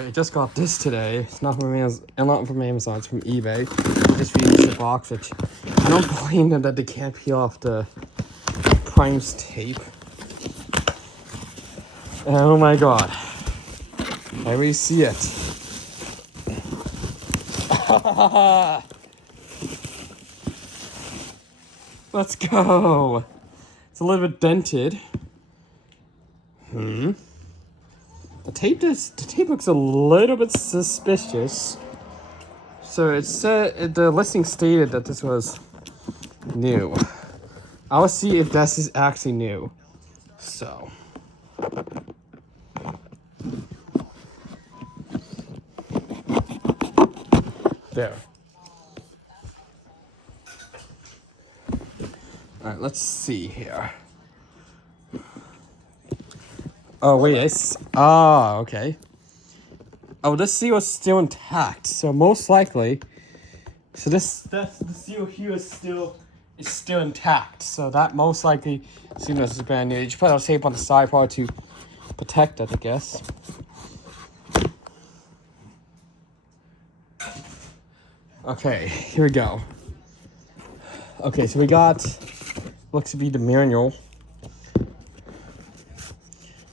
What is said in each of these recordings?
I just got this today. It's not from Amazon, not from Amazon, it's from eBay. I just reused the box, which I don't blame them that they can't peel off the Prime's tape. Oh my god. I really see it. Let's go. It's a little bit dented. The tape looks a little bit suspicious. So it said the listing stated that this was new. I'll see if this is actually new. So there. All right, let's see here. Oh wait, okay. Oh, this seal is still intact, so most likely, the seal here is still intact. So that most likely seems this is brand new. You just put a tape on the side probably to protect it, I guess. Okay, here we go. Okay, so we got looks to be the manual.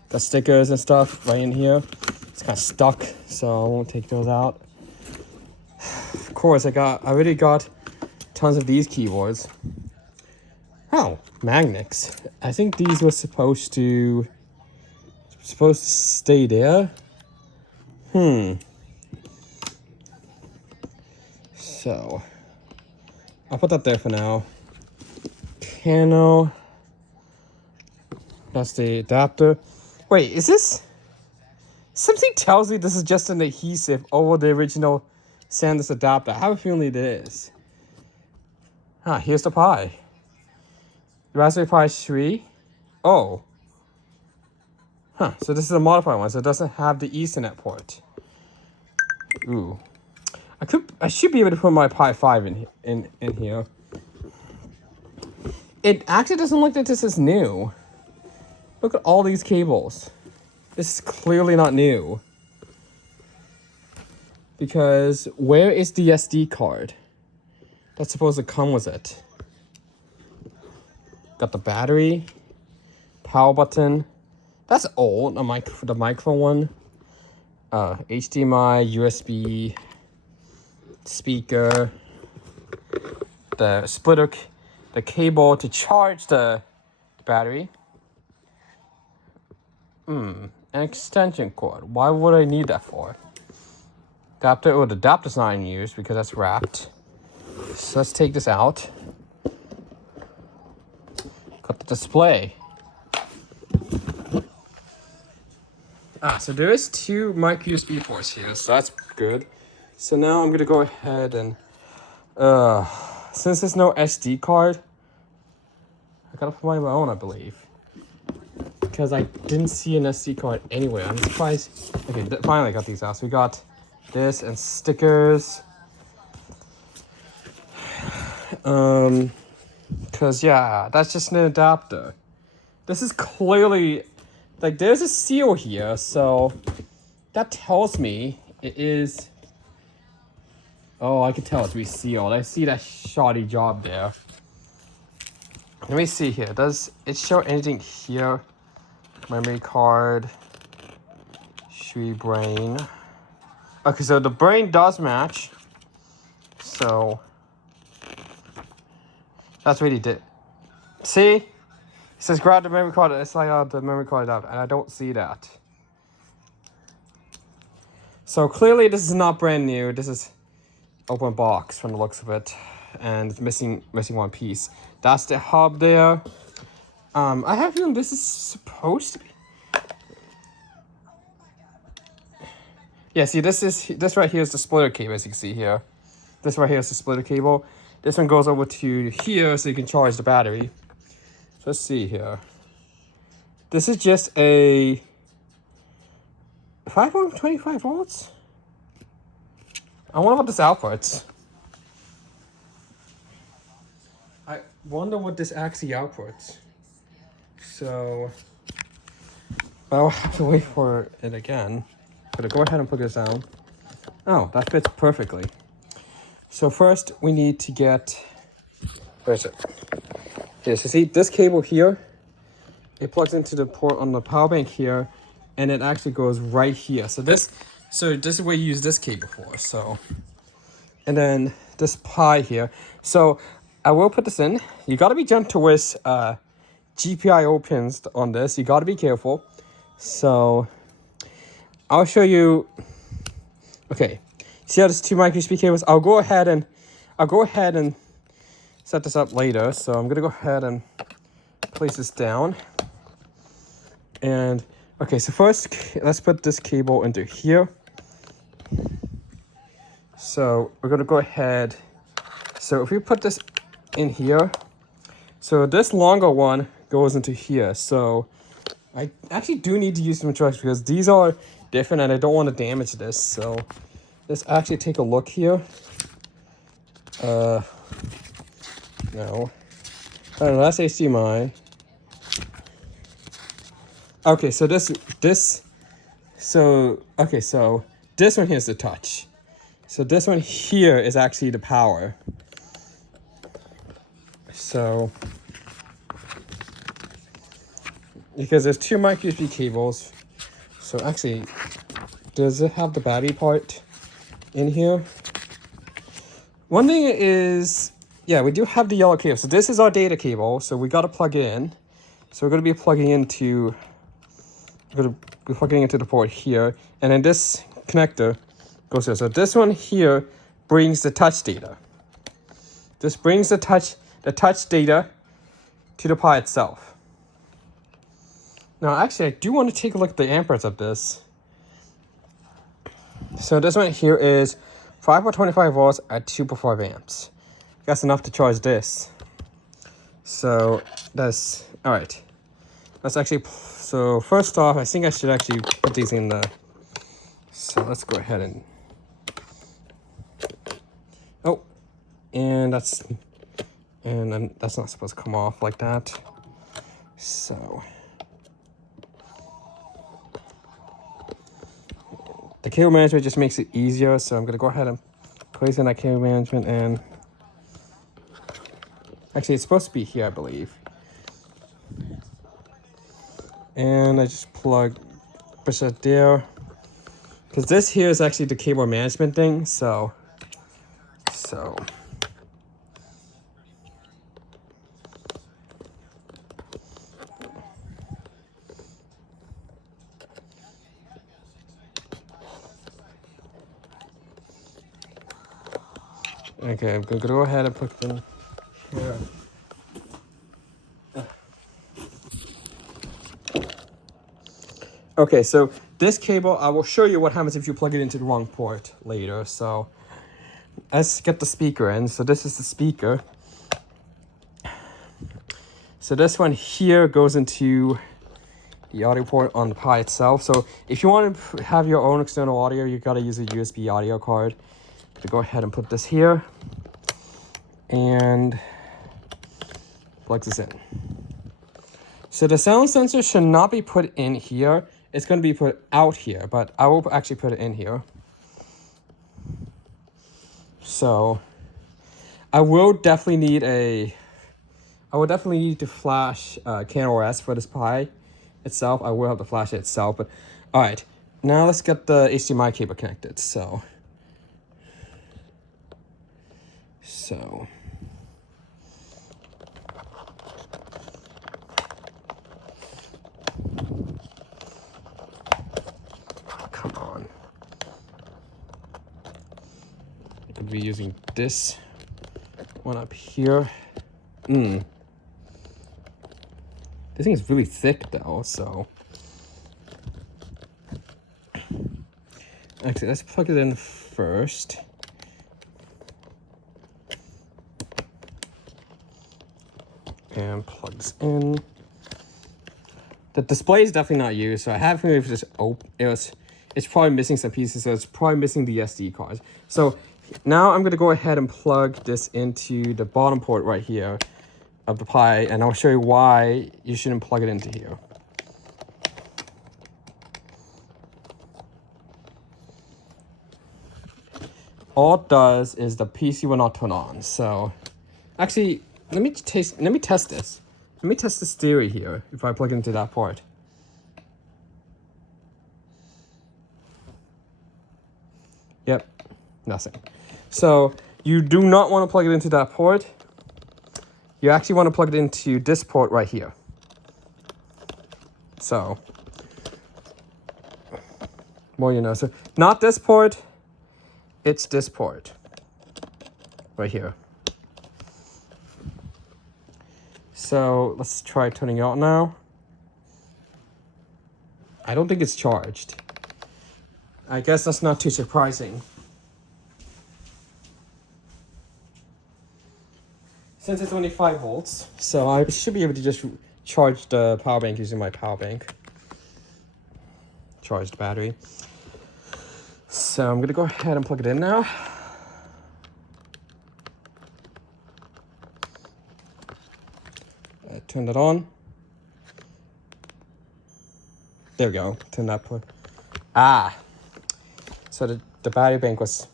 Got stickers and stuff right in here. It's kind of stuck, so I won't take those out. Of course, I already got tons of these keyboards. Oh, magnets. I think these were supposed to stay there. So I'll put that there for now. Cano. That's the adapter. Wait, is this? Something tells me this is just an adhesive over the original SanDisk adapter. I have a feeling it is. Here's the Pi. Raspberry Pi 3. Oh. So this is a modified one, so it doesn't have the Ethernet port. Ooh. I should be able to put my Pi 5 in here. It actually doesn't look like this is new. Look at all these cables. This is clearly not new. Because where is the SD card that's supposed to come with it? Got the battery, power button. That's old. The microphone one. HDMI, USB, speaker, the splitter, the cable to charge the battery. An extension cord. Why would I need that for? Adapter. Oh, the adapter's not in use because that's wrapped. So let's take this out. Got the display. So there is 2 micro USB ports here, so that's good. So now I'm gonna go ahead and since there's no SD card, I gotta put my own, I believe. Because I didn't see an SD card anywhere. I'm surprised. Okay, finally got these out. So we got this and stickers. Because yeah, that's just an adapter. This is clearly, like, there's a seal here, so that tells me it is. Oh, I can tell it's resealed. I see that shoddy job there. Let me see here. Does it show anything here? Memory card, Shui brain. Okay, so the brain does match. So that's what he did. See? It says grab the memory card. It's like the memory card adapter, and I don't see that. So clearly this is not brand new. This is open box from the looks of it, and it's missing one piece. That's the hub there. I have a feeling this is supposed to be. Yeah, see, this right here is the splitter cable, as you can see here. This right here is the splitter cable. This one goes over to here, so you can charge the battery. So let's see here. This is just a 5.25 volts. I wonder what this outputs. I wonder what this actually outputs. So I'll have to wait for it again. gonna go ahead and put this down. Oh, that fits perfectly. So first we need to get, where is it? Here, so see this cable here, it plugs into the port on the power bank here, and it actually goes right here. So this is where you use this cable for. So, and then this Pi here. So I will put this in. You gotta be gentle with GPIO pins on this. You gotta be careful. So I'll show you. Okay, see how there's two micro USB cables? I'll go ahead and set this up later. So I'm gonna go ahead and place this down. And okay, so first let's put this cable into here. So we're gonna go ahead. So if we put this in here, so this longer one goes into here. So I actually do need to use some instructions because these are different and I don't want to damage this. So let's actually take a look here. No. That's HDMI. Okay, so this one here is the touch. So this one here is actually the power. So because there's two micro USB cables. So actually, does it have the battery part in here? One thing is, yeah, we do have the yellow cable. So this is our data cable. So we got to plug it in. So we're going to be plugging into the port here, and then this connector goes here. So this one here brings the touch data. This brings the touch data to the Pi itself. Now, actually, I do want to take a look at the amperes of this. So this one here is 5.25 volts at 2.5 amps. That's enough to charge this. So that's all right. Let's actually. So first off, I think I should actually put these in the. So let's go ahead and. Oh, and then that's not supposed to come off like that. So. The cable management just makes it easier, so I'm going to go ahead and place in that cable management, and actually it's supposed to be here, I believe. And I just push it there, because this here is actually the cable management thing, so. Okay, I'm gonna go ahead and put them here. Okay, so this cable, I will show you what happens if you plug it into the wrong port later. So let's get the speaker in. So this is the speaker. So this one here goes into the audio port on the Pi itself. So if you want to have your own external audio, you gotta use a USB audio card. To go ahead and put this here and plug this in. So the sound sensor should not be put in here. It's going to be put out here, but I will actually put it in here. So I will definitely need to flash CanOS for this Pi itself. I will have to flash it itself, but all right. Now let's get the HDMI cable connected. So come on. I could be using this one up here. This thing is really thick though, so. Actually, let's plug it in first. And plugs in. The display is definitely not used, so I have to just open. It's probably missing some pieces, so it's probably missing the SD card. So now I'm gonna go ahead and plug this into the bottom port right here of the Pi, and I'll show you why you shouldn't plug it into here. all it does is the PC will not turn on. So actually, let me test this. Let me test this theory here if I plug it into that port. Yep, nothing. So you do not want to plug it into that port. You actually want to plug it into this port right here. So, more you know. So not this port, it's this port right here. So let's try turning it on now. I don't think it's charged. I guess that's not too surprising. Since it's only 5 volts, so I should be able to just charge the power bank using my power bank. Charge the battery. So I'm gonna go ahead and plug it in now. Turn that on. There we go. Turn that plug. So the battery bank was,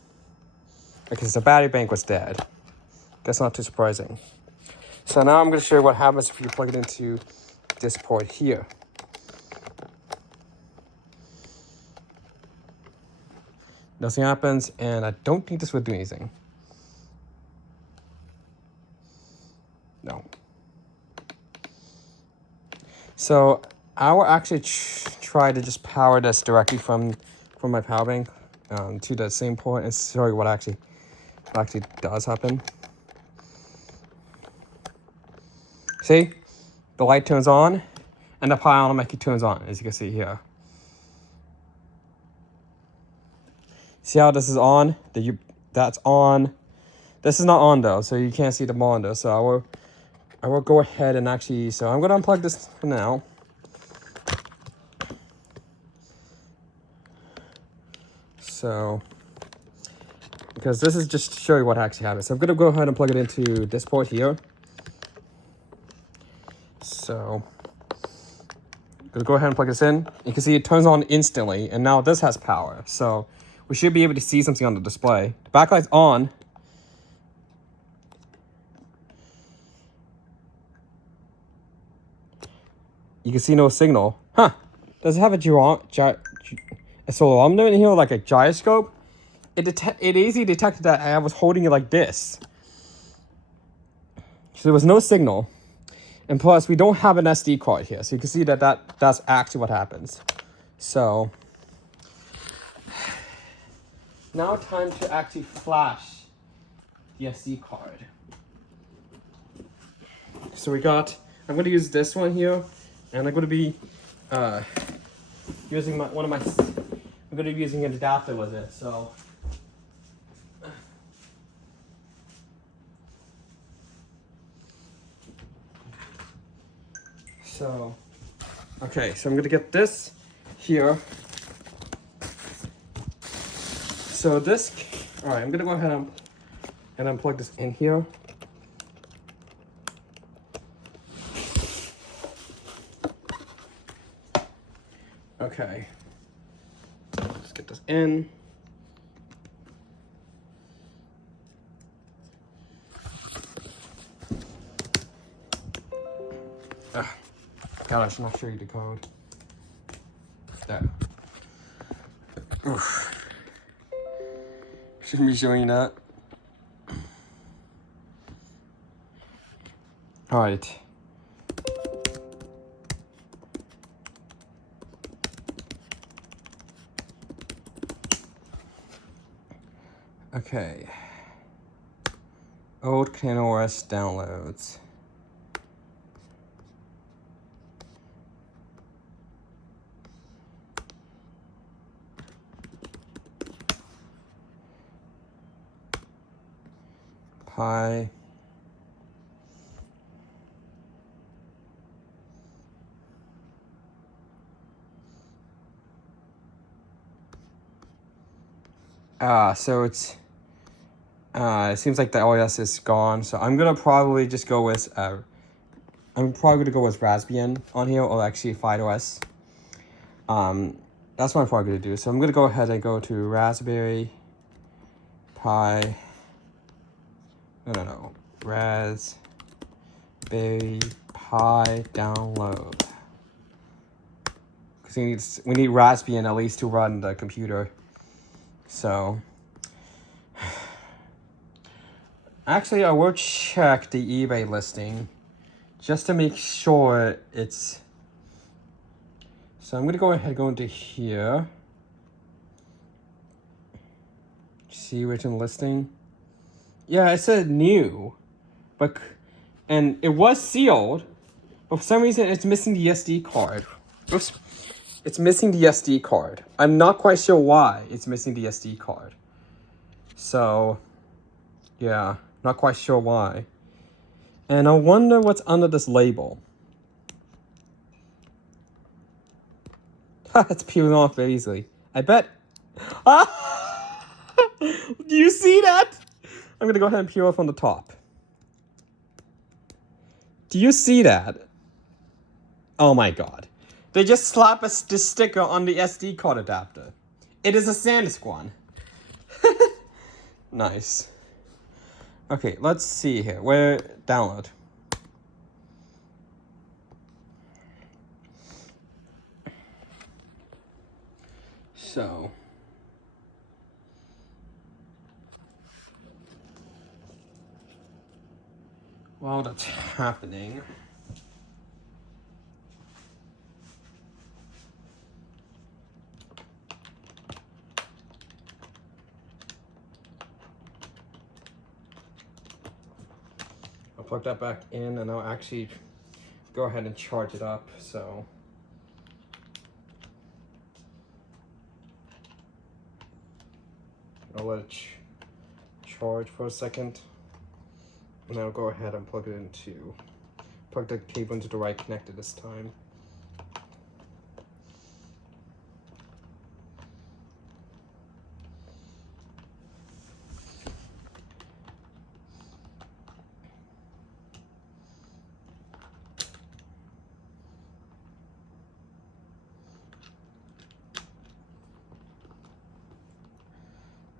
because the battery bank was dead. That's not too surprising. So now I'm going to show you what happens if you plug it into this port here. Nothing happens, and I don't think this would do anything. No. So I will actually try to just power this directly from my power bank to the same port and show you what actually does happen. See, the light turns on, and the power automatically turns on, as you can see here. See how this is on? That's on. This is not on though, so you can't see the monitor. So I will go ahead and actually. So I'm gonna unplug this for now. So, because this is just to show you what actually happens. So I'm gonna go ahead and plug it into this port here. So I'm gonna go ahead and plug this in. You can see it turns on instantly, and now this has power. So we should be able to see something on the display. The backlight's on. You can see no signal. Huh? Does it have a accelerometer in here, like a gyroscope? It easily detected that I was holding it like this. So there was no signal. And plus, we don't have an SD card here. So you can see that's actually what happens. So now time to actually flash the SD card. So I'm going to use this one here. And I'm going to be using I'm going to be using an adapter with it. Okay, so I'm going to get this here. So all right, I'm going to go ahead and unplug this in here. Okay, let's get this in. God, I should not show you the code. There. Oof. Shouldn't be showing you that. All right. Okay. Old CanOS downloads. Pi. So it seems like the OS is gone. So I'm gonna probably just go with Raspbian on here, or actually FidoOS. That's what I'm probably gonna do. So I'm gonna go ahead and go to Raspberry Pi. No. Raspberry Pi download. Because we need Raspbian at least to run the computer. So actually I will check the eBay listing just to make sure it's. So I'm gonna go ahead and go into here. See original listing. Yeah, it said new, and it was sealed, but for some reason it's missing the SD card. Oops. It's missing the SD card. I'm not quite sure why it's missing the SD card. So, yeah, not quite sure why. And I wonder what's under this label. It's peeling off very easily. I bet. Ah! Do you see that? I'm gonna go ahead and peel off on the top. Do you see that? Oh my god. They just slap this sticker on the SD card adapter. It is a SanDisk one. Nice. Okay, let's see here. Where download? So while that's happening, I'll plug that back in and I'll actually go ahead and charge it up. So I'll let it charge for a second, and I'll go ahead and plug the cable into the right connector this time.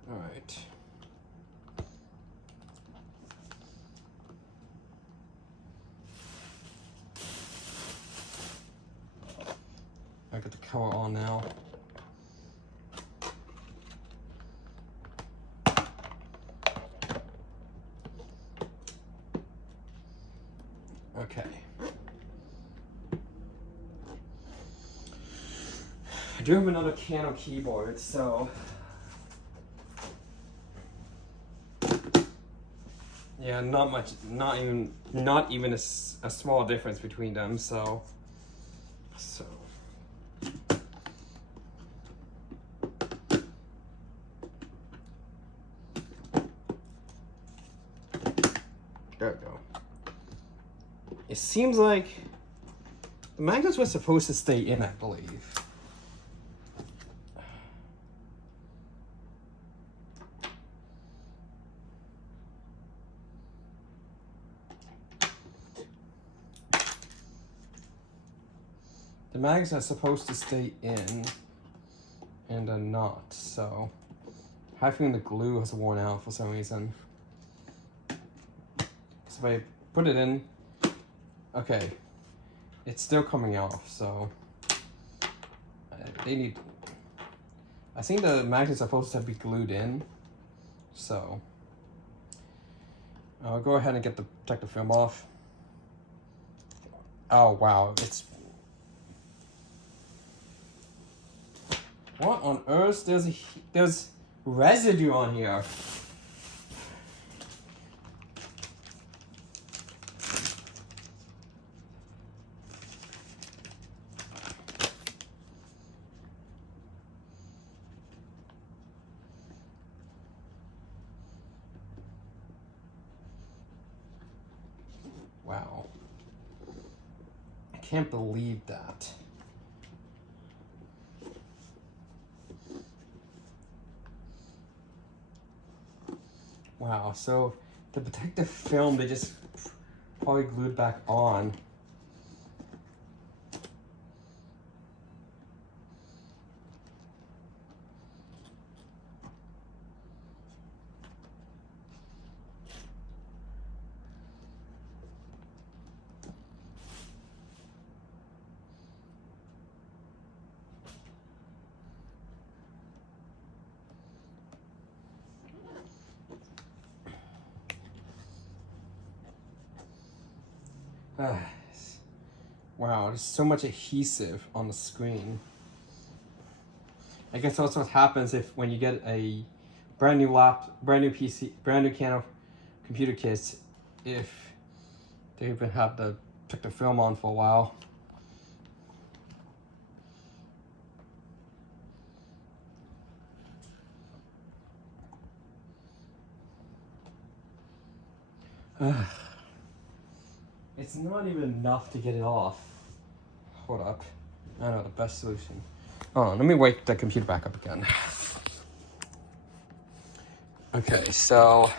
All right. I got the color on now. Okay. I do have another Kano keyboard, so yeah, not much, not even a small difference between them. So. There we go. It seems like the magnets were supposed to stay in, I believe. The magnets are supposed to stay in, and they're not, so I have a feeling the glue has worn out for some reason. So if I put it in, okay, it's still coming off, so they need, I think the magnets are supposed to be glued in, so I'll go ahead and get the protective film off. Oh wow, what on earth? There's residue on here. Wow. I can't believe that. Wow, so the protective film, they just probably glued back on. Wow, there's so much adhesive on the screen. I guess that's what happens when you get a brand new PC, brand new can of computer kits, if they even have to put the film on for a while. It's not even enough to get it off. Hold up. I know the best solution. Oh, let me wake the computer back up again. Okay, so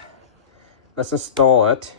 let's install it.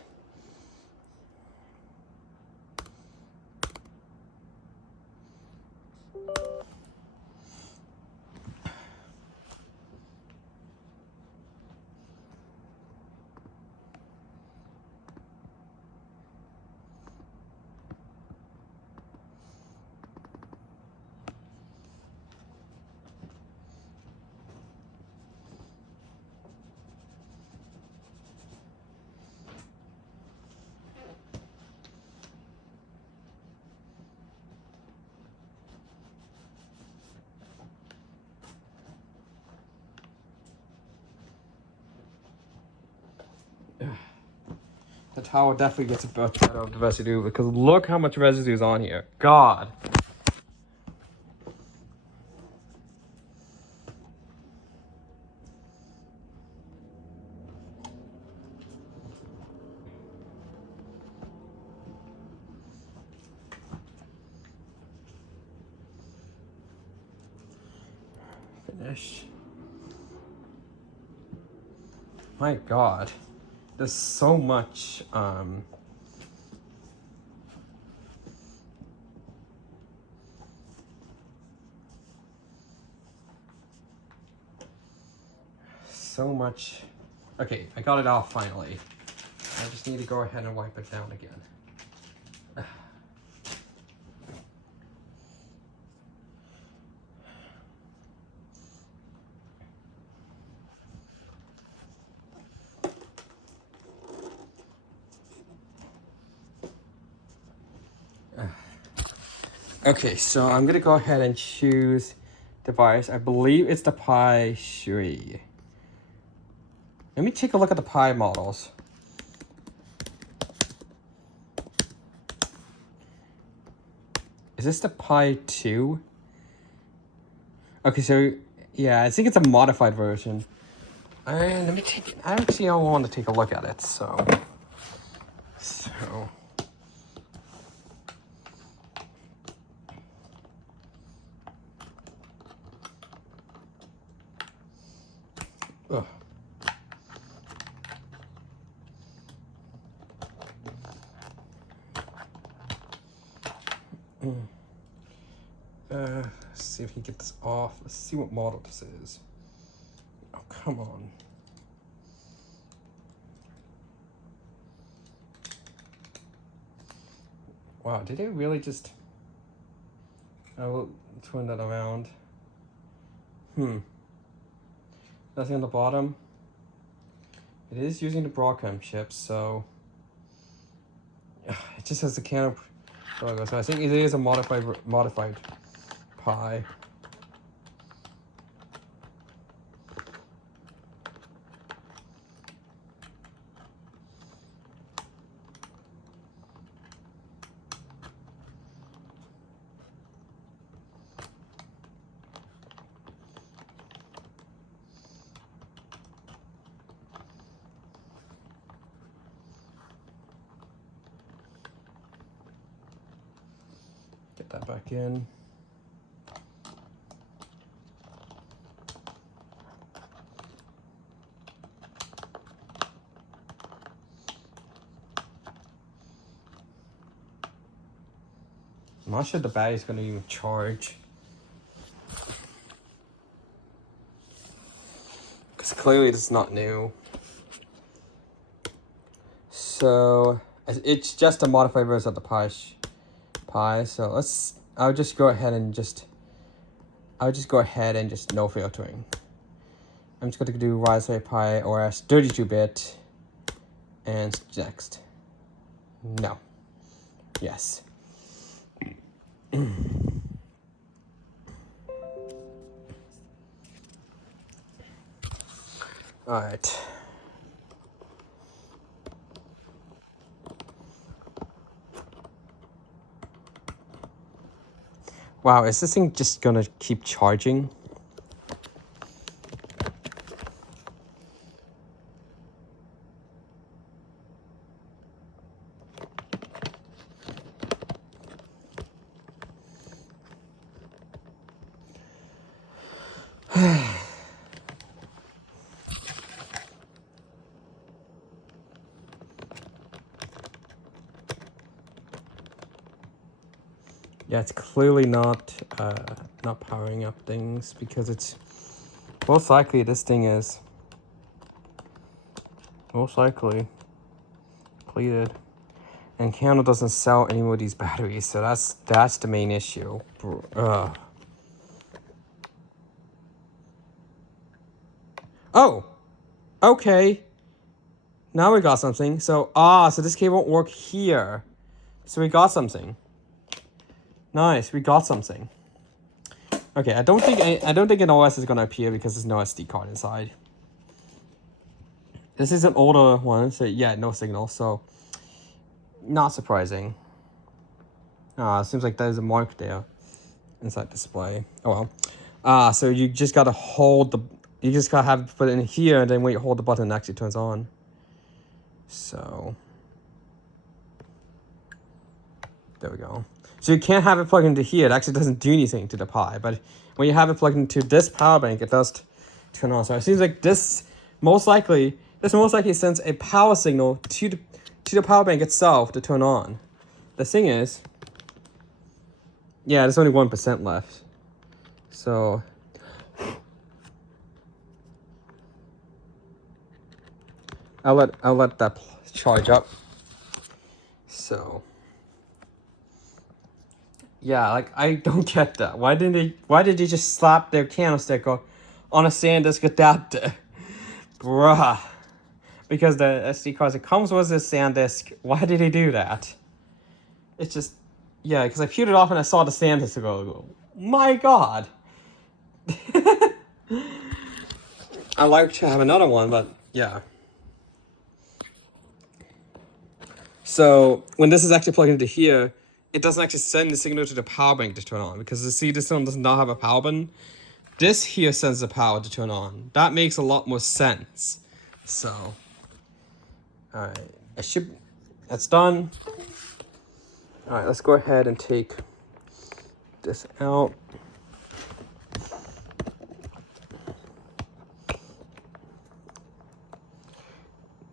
The towel definitely gets a bit of the residue because look how much residue is on here. God. Finish. My God. There's so much, so much. Okay, I got it off finally. I just need to go ahead and wipe it down again. Okay, so I'm gonna go ahead and choose device. I believe it's the Pi 3. Let me take a look at the Pi models. Is this the Pi 2? Okay, so yeah, I think it's a modified version. Let me take. I want to take a look at it. So. Ugh. Let's see if we can get this off. Let's see what model this is. Oh, come on. Wow, did it really just... I will turn that around. Nothing on the bottom. It is using the Broadcom chip, so... It just has the Canon logo, so I think it is a modified Pi. Get that back in. I'm not sure the battery's gonna even charge. Because clearly it's not new. So it's just a modified version of the Pi. So I'll just go ahead and just no filtering. I'm just going to do Raspberry Pi OS 32-bit and next. No. Yes. All right. Wow, is this thing just gonna keep charging? Yeah, it's clearly not powering up things because it's most likely this thing is most likely depleted, and Canon doesn't sell any more of these batteries, so that's the main issue. Oh, okay. Now we got something. So so this cable won't work here. So we got something. Nice, we got something. Okay, I don't think an OS is gonna appear because there's no SD card inside. This is an older one, so yeah, no signal, so not surprising. It seems like there's a mark there inside display. Oh well. So you just gotta you just gotta have it put it in here and then wait, hold the button and it actually turns on. So there we go. So you can't have it plugged into here. It actually doesn't do anything to the Pi. But when you have it plugged into this power bank, it does turn on. So it seems like this most likely sends a power signal to the power bank itself to turn on. The thing is, yeah, there's only 1% left. So I'll let that charge up. So yeah, like I don't get that. Why did they just slap their candlestick on a SanDisk adapter? Bruh. Because the SD card that comes with this SanDisk, why did they do that? It's just, yeah, because I peeled it off and I saw the SanDisk go, my god. I like to have another one, but yeah. So when this is actually plugged into here, it doesn't actually send the signal to the power bank to turn on, because see, this one does not have a power button. This here sends the power to turn on. That makes a lot more sense. So, all right, that's done. All right, let's go ahead and take this out.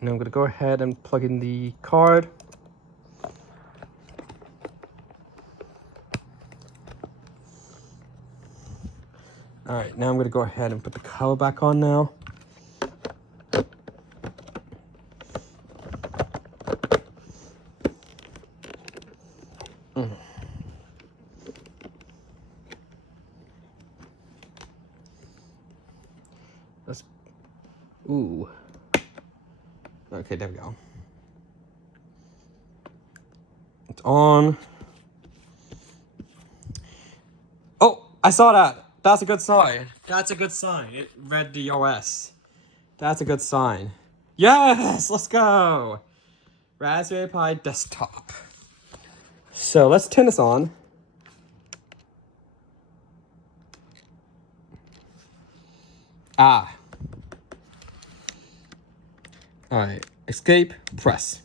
And I'm gonna go ahead and plug in the card. All right, now I'm gonna go ahead and put the cover back on now. Ooh. Okay, there we go. It's on. Oh, I saw that. That's a good sign. That's a good sign. It read the OS. That's a good sign. Yes, let's go. Raspberry Pi desktop. So let's turn this on. All right, escape, press.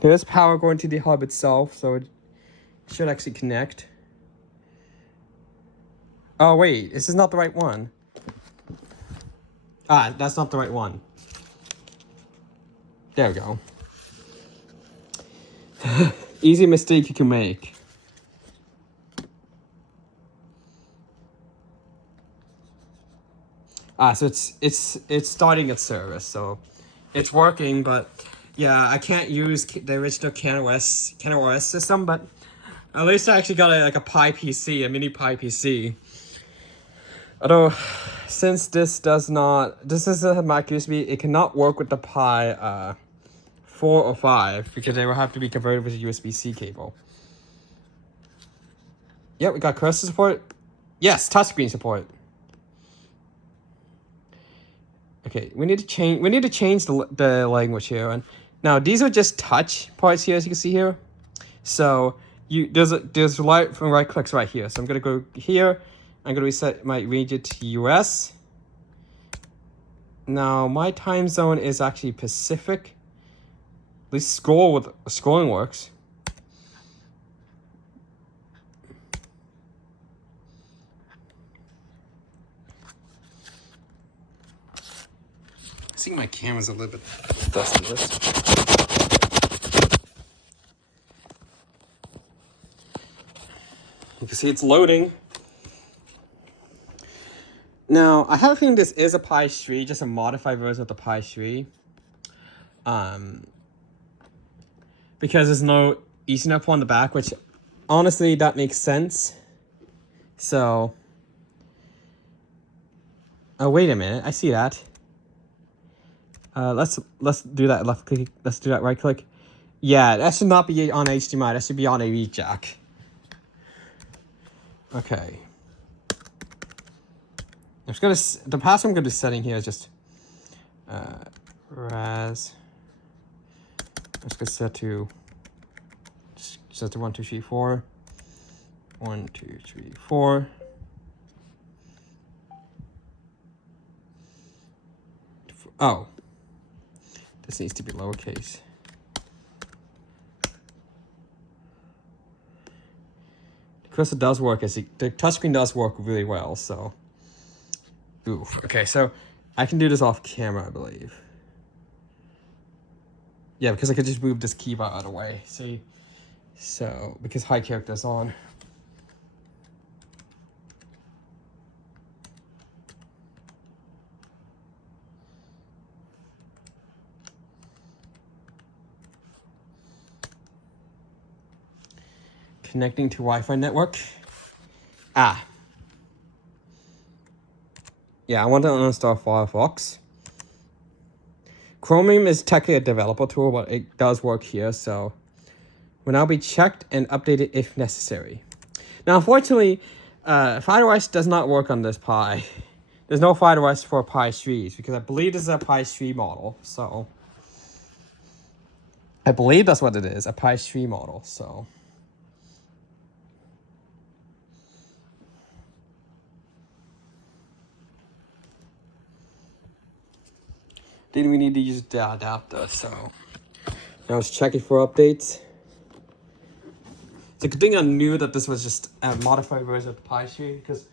There's power going to the hub itself, so it should actually connect. Oh wait, this is not the right one. That's not the right one. There we go. Easy mistake you can make. So it's starting its service, so it's working, but yeah, I can't use the original CanOS system, but at least I actually got a Pi PC, a mini Pi PC. Although, since this is a Mac USB, it cannot work with the Pi 4 or 5 because they will have to be converted with a USB-C cable. Yep, we got cursor support. Yes, touchscreen support. Okay, we need to change the language here. And now these are just touch parts here, as you can see here. So there's right clicks right here. So I'm gonna go here. I'm gonna reset my region to US. Now my time zone is actually Pacific. At least scrolling works. I think my camera's a little bit dusty. You can see it's loading. Now, I have a feeling this is a Pi 3, just a modified version of the Pi 3. Because there's no Ethernet port on the back, which honestly, that makes sense. So, oh, wait a minute, I see that. Let's do that left click. Let's do that right click. Yeah, that should not be on HDMI. That should be on a read jack. Okay. I'm just gonna. The password I'm gonna be setting here is just raz. I'm just gonna set to 1 2 3 4. 1 2 3 4. Oh. This needs to be lowercase. The cursor does work, the touchscreen does work really well, so. Oof. Okay, so I can do this off camera, I believe. Yeah, because I could just move this keyboard out of the way, see? So, because high character's on. Connecting to Wi-Fi network. Ah. Yeah, I want to uninstall Firefox. Chromium is technically a developer tool, but it does work here, so will now be checked and updated if necessary. Now, unfortunately, FireOS does not work on this Pi. There's no FireOS for Pi 3s because I believe this is a Pi 3 model, so I believe that's what it is, a Pi 3 model, so. Then we need to use the adapter, so now let's check it for updates. It's a good thing I knew that this was just a modified version of the Pi 3 because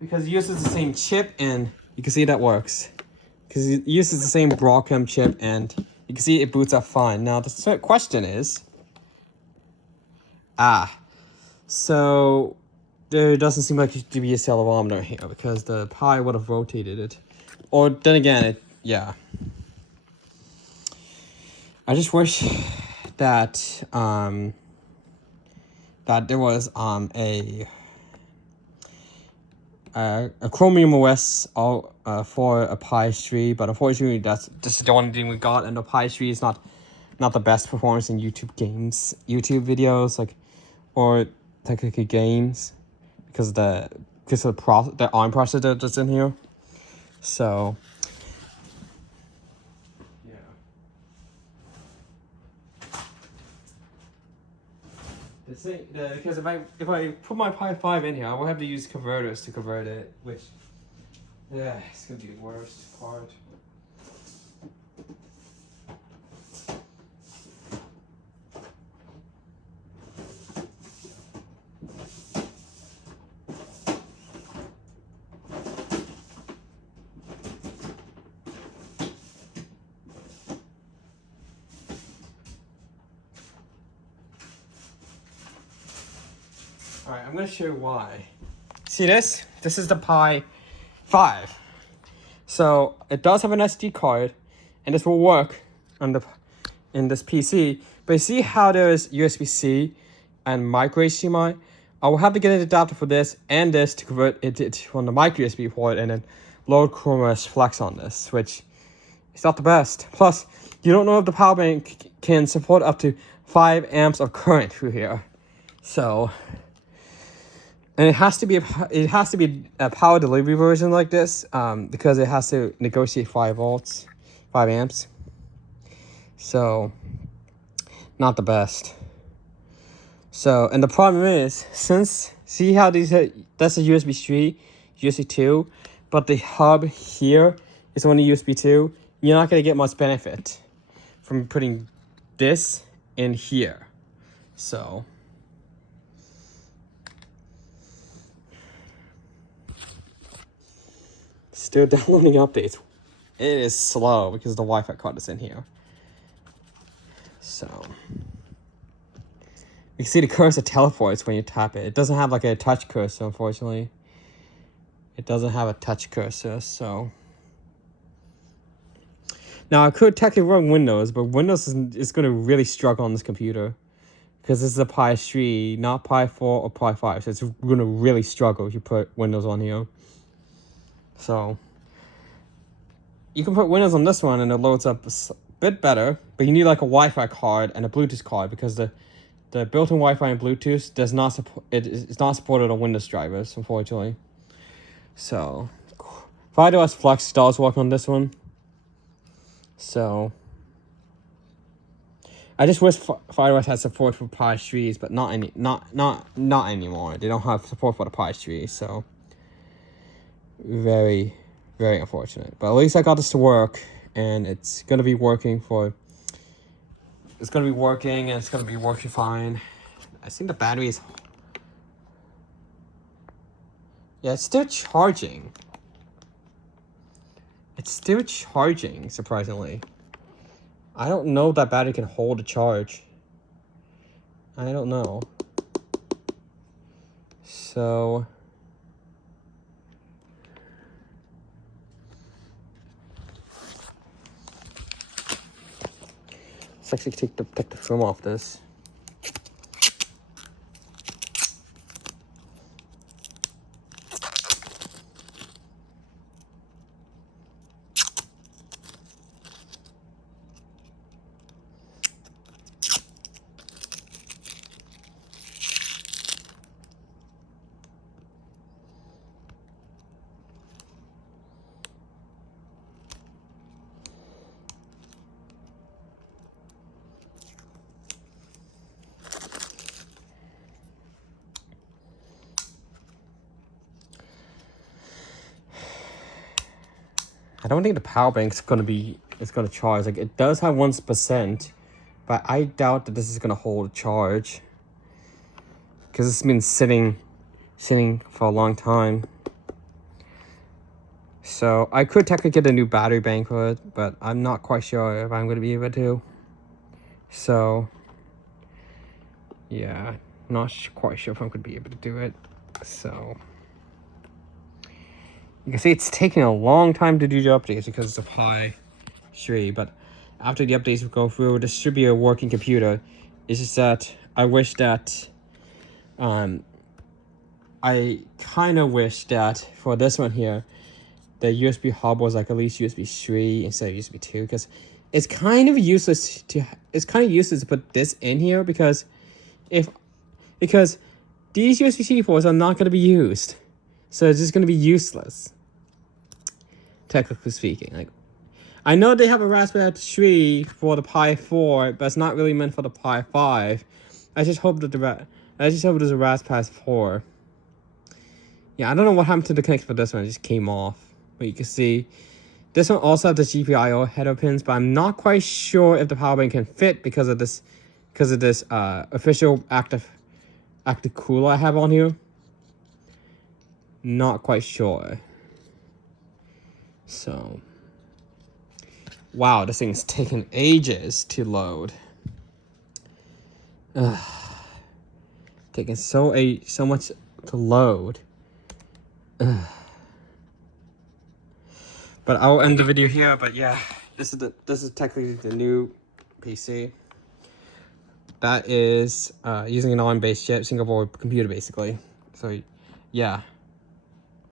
it uses the same chip and you can see that works. Because it uses the same Broadcom chip and you can see it boots up fine. Now the question is, so there doesn't seem like it to be a accelerometer here because the Pi would have rotated it. Or then again, yeah. I just wish that that there was a Chromium OS for a Pi 3, but unfortunately this is the only thing we got, and the Pi 3 is not the best performance in YouTube videos, like, or technically games, because of the ARM processor that's in here. So because if I put my Pi 5 in here, I will have to use converters to convert it, which it's gonna be the worst part. Alright, I'm going to show you why. See this? This is the Pi 5. So, it does have an SD card, and this will work on in this PC. But you see how there is USB-C and micro HDMI? I will have to get an adapter for this and this to convert it on the micro USB port and then load Chrome OS Flex on this, which It's not the best. Plus, you don't know if the power bank can support up to 5 amps of current through here. So, and it has to be a power delivery version like this, because it has to negotiate 5 volts, 5 amps. So, not the best. So, and the problem is, see how these that's a USB 3, USB 2, but the hub here is only USB 2. You're not going to get much benefit from putting this in here. So, still downloading updates. It is slow because the Wi-Fi card is in here. So, you can see the cursor teleports when you tap it. It doesn't have like a touch cursor, unfortunately. It doesn't have a touch cursor, so. Now, I could technically run Windows, but Windows is going to really struggle on this computer. Because this is a Pi 3, not Pi 4 or Pi 5. So it's going to really struggle if you put Windows on here. So, you can put Windows on this one and it loads up a bit better. But you need like a Wi-Fi card and a Bluetooth card. Because the built-in Wi-Fi and Bluetooth does not support, it's not supported on Windows drivers, unfortunately. So, FireOS Flex does work on this one. So, I just wish FireOS had support for Pi 3s, but not anymore. They don't have support for the Pi 3s, so very, very unfortunate. But at least I got this to work, and it's gonna be working It's gonna be working, and it's gonna be working fine. I think the battery is. Yeah, it's still charging. It's still charging, surprisingly. I don't know if that battery can hold a charge. I don't know. So. Let's actually take the film off this. I don't think the power bank's gonna charge. Like, it does have 1%, but I doubt that this is gonna hold a charge. Because it's been sitting for a long time. So I could technically get a new battery bank for it, but I'm not quite sure if I'm gonna be able to. So yeah, not quite sure if I'm gonna be able to do it. So you can see it's taking a long time to do the updates because it's a Pi 3, but after the updates go through, this should be a working computer. It's just that I wish that, I kind of wish that for this one here, the USB hub was like at least USB 3 instead of USB 2, because it's kind of useless to put this in here because these USB-C ports are not going to be used. So it's just going to be useless, technically speaking. Like, I know they have a Raspberry 3 for the Pi 4, but it's not really meant for the Pi 5. I just hope there's a Raspberry 4. Yeah, I don't know what happened to the connector for this one. It just came off. But you can see this one also has the GPIO header pins, but I'm not quite sure if the power bank can fit because of this official active cooler I have on here. Not quite sure. So, wow, this thing's taking ages to load. Taking so much to load. But I'll end the video here. But yeah, this is technically the new PC. That is using an ARM-based chip, single board computer basically. So yeah.